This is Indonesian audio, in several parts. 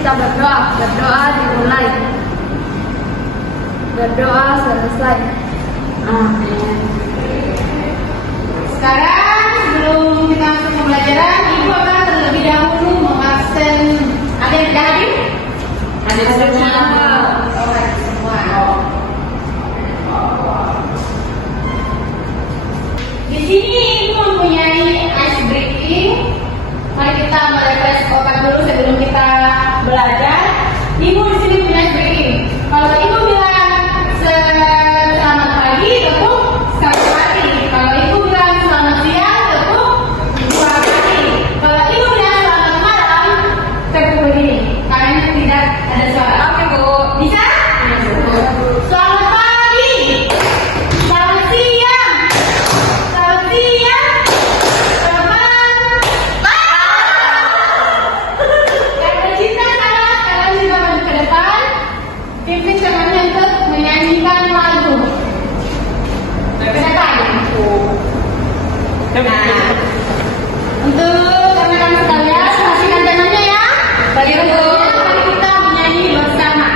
kita berdoa. Berdoa dimulai. Berdoa selesai. Amin. Sekarang sebelum kita masuk pembelajaran, Ibu akan terlebih dahulu mengabsen. Ada yang tidak hadir? Hadir semua. Oh, hadir semua. Di sini Ibu mempunyai ice breaking. Mari kita merefresh otak dulu sebelum kita belajar. Ibu di sini punya ice breaking. Kalau Ibu bilang selamat pagi, tentu selamat pagi. Kalau Ibu bilang selamat siang, tentu selamat pagi. Kalau Ibu bilang selamat malam, tentu begini. Karena tidak ada suara. Oke Bu, bisa? Selamat pagi, selamat siang, selamat siang, selamat malam. Karena cinta salah, kalian juga maju ke depan. Pimpin tangannya untuk menyanyikan lagu. Kedepan. Nah, untuk teman-teman sekalian, pastikan tangannya ya. Mari kita menyanyi bersama.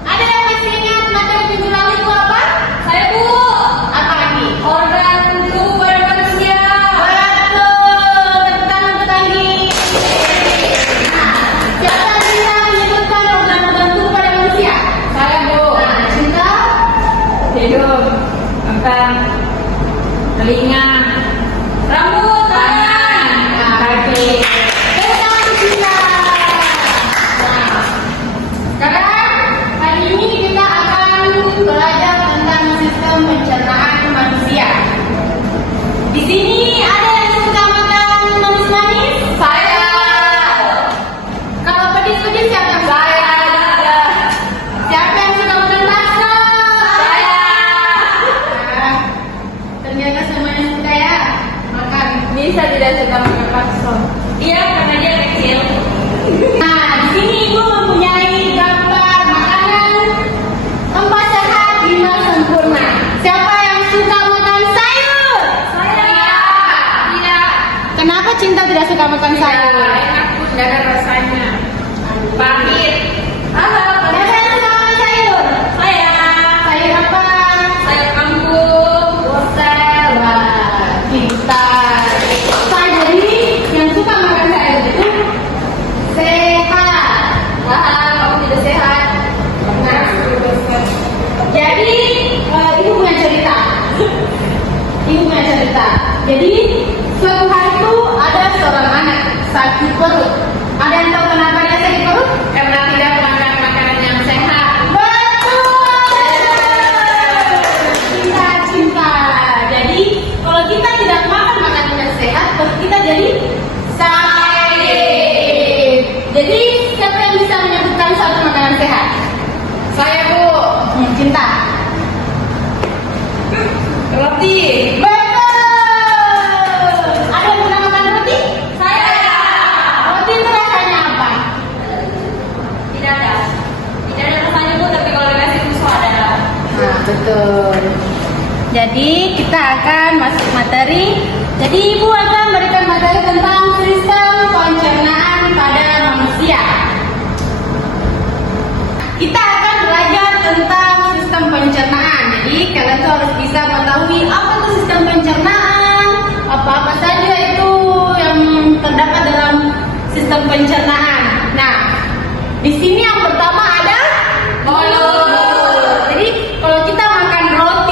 Ada yang masih ingat materi minggu lalu itu apa? Saya Bu. Apa lagi? Organ tubuh pada manusia. Betul. Tepuk tangan untuk Anggi. Siapa yang bisa menyebutkan organ tubuh pada manusia? Saya Bu. Nah, Cinta? Hidung, mata, telinga, Rambut, tangan, kaki. Tepuk tangan untuk Cinta. Nah, sekarang hari ini kita akan belajar tentang sistem pencernaan manusia. Di sini ada yang suka makan manis-manis? Saya. Kalau pedis-pedis siapa? Saya. Siapa yang suka makan bakso? Saya. Nah, ternyata semuanya suka ya makan. Bisa tidak suka makan bakso? Iya, karena dia kecil. Nah, di sini Ibu mempunyai gambar makanan tempat sehat Bima Sempurna. Siapa yang suka makan sayur? Saya. Tidak. Kenapa Cinta tidak suka makan sayur? Enak Bu, tidak ada rasanya. Pahit. Siapa yang suka makan sayur? Saya. Sayur apa? Sayur kangkung. Wortel. Wah, pintar. Jadi yang suka makan sayur itu sehat. Wah, kamu tidak sehat. Nah, jadi ibu punya cerita. Ibu punya cerita. Jadi suatu hari itu ada seorang anak sakit perut. Ada yang tahu kenapa dia sakit perut? Karena tidak makan makanan yang sehat. Betul. Cinta. Jadi kalau kita tidak makan makanan yang sehat, perut kita jadi sakit. Jadi siapa yang bisa menyebutkan satu makanan sehat? Saya Bu. Cinta. Roti. Betul. Ada yang pernah makan roti? Saya. Roti itu rasanya apa? Tidak ada. Tidak ada rasanya Bu, tapi kalau dikasih susu ada. Nah, betul. Jadi kita akan masuk materi. Jadi Ibu akan memberikan materi tentang sistem pencernaan pada manusia. Kita akan belajar tentang sistem pencernaan. Jadi kalian tuh harus bisa mengetahui apa itu sistem pencernaan, apa-apa saja itu yang terdapat dalam sistem pencernaan. Nah, di sini yang pertama ada mulut. Jadi kalau kita makan roti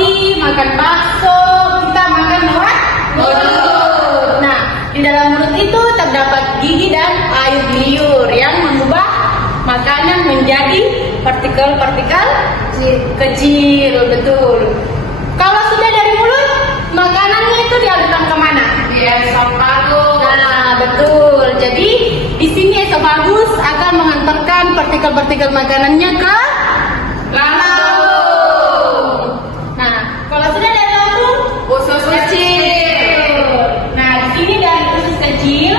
itu terdapat gigi dan air liur yang mengubah makanan menjadi partikel-partikel kecil. Betul. Kalau sudah dari mulut, makanannya itu dialirkan kemana? Esofagus. Nah, betul. Jadi di sini esofagus akan mengantarkan partikel-partikel makanannya ke lambung. Nah, kalau sudah dari lambung, Usus kecil. nah di sini dari usus kecil,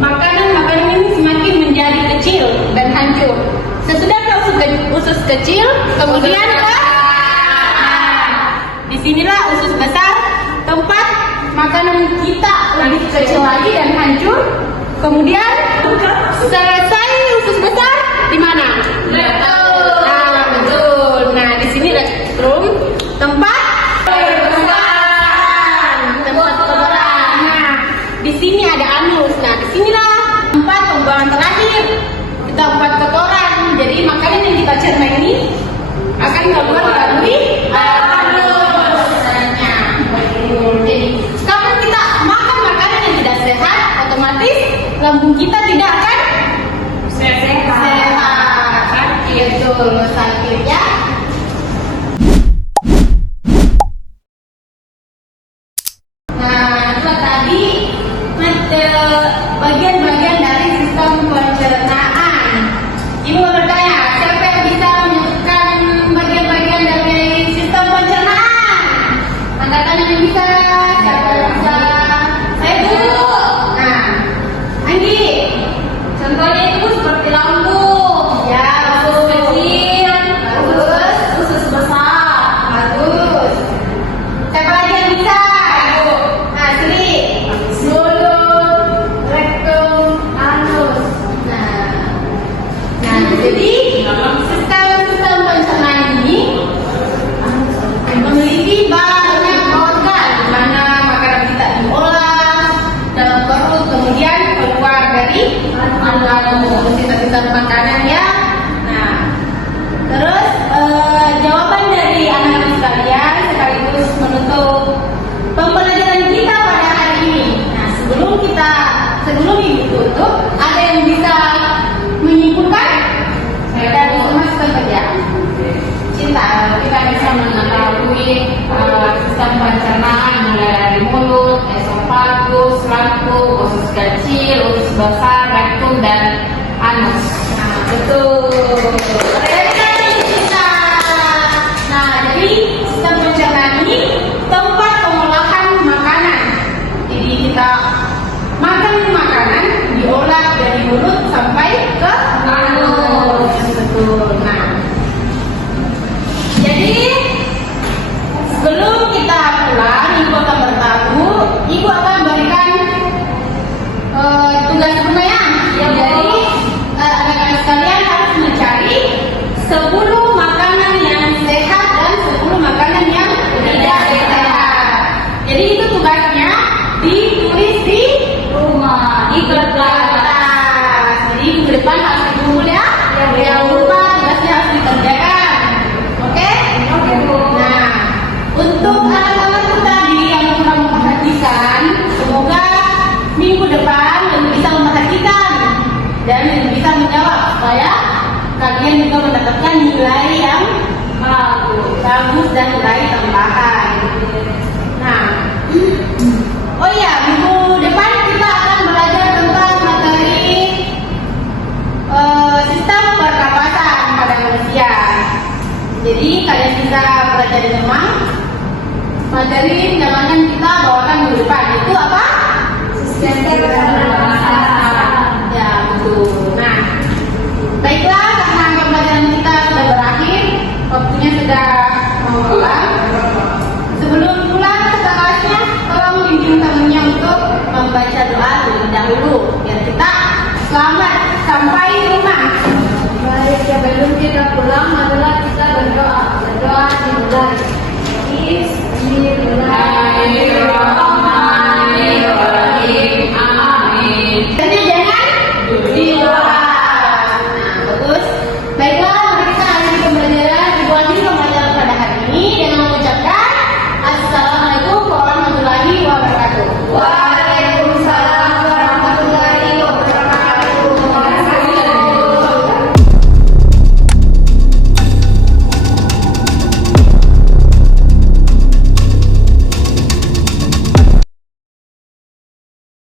makanan-makanan ini semakin menjadi kecil dan hancur. Sesudah ke usus kecil, kemudian ke disinilah usus besar, tempat makanan kita lebih kecil lagi dan hancur. Kemudian selesai usus besar di mana? Betul. Nah, betul. Nah, di sini rectum, tempat kotoran. Nah, di sini ada anus. Nah, disinilah tempat pembuangan terakhir. Kita buat kotoran. Jadi makanan yang kita cerna ini akan keluar melalui anus. Jadi kalau kita makan makanan yang tidak sehat, otomatis lambung kita tidak akan sehat. Betul, sakit ya. Nah, itu tadi bagian-bagian dari sistem pencernaan. Ibu bertanya, siapa yang bisa menyebutkan bagian-bagian dari sistem pencernaan? Angkat tangan yang bisa. Siapa yang bisa? Saya dulu. Nah, Anggi. Contohnya itu seperti lambung. Ya, Usus kecil. bagus. Usus besar. Bagus. Siapa lagi yang bisa? Nah, Sri. Mulut, rektum, anus. Nah, jadi sistem pencernaan ini memiliki banyak organ di mana makanan kita diolah dalam perut, kemudian keluar dari lambung, sisa-sisa makanan ya. Nah, terus jawaban dari anak-anak sekalian sekaligus menutup pembelajaran kita pada hari ini. Nah, sebelum ibu tutup, ada yang bisa menyimpulkan dari semua sistem kerja? Cinta, Kita bisa mengetahui sistem pencernaan mulai dari mulut, esofagus, lambung, usus kecil, usus besar, rektum, dan anus. Nah, betul. Keren kan kita? Nah, jadi sistem pencernaan ini tempat pengolahan makanan. Jadi kita makan makanan diolah dari mulut sampai ke anus. Betul. Nah, jadi sebelum kita pulang, ibu akan bertahu, ibu akan berikan tugas rumah ya. Jadi anak-anak sekalian harus mencari 10 makanan yang sehat dan 10 makanan yang tidak sehat. Jadi itu tugasnya ditulis di Rumah di kertas. Jadi minggu depan harus dikumpul ya. Yang lupa tugasnya harus dikerjakan. Oke? Oke, Bu. Nah, untuk anak-anak kita yang kurang memperhatikan, semoga minggu depan lebih bisa memperhatikan dan lebih bisa menjawab supaya kalian juga mendapatkan nilai yang bagus dan nilai tambahan. Nah, oh iya, minggu depan kita akan belajar tentang materi sistem pernapasan pada manusia. Jadi kalian bisa belajar di rumah. Materi jangan kita bawakan minggu depan. Itu apa? Sistem pernapasan. Ya, betul. Nah, baiklah, karena pembelajaran kita sudah berakhir, waktunya sudah mau pulang. Sebelum pulang ke kelasnya, tolong bimbing temannya untuk membaca doa terlebih dahulu biar kita selamat sampai rumah. Baik, sebelum kita pulang adalah kita berdoa. Berdoa dimulai. Bismillah.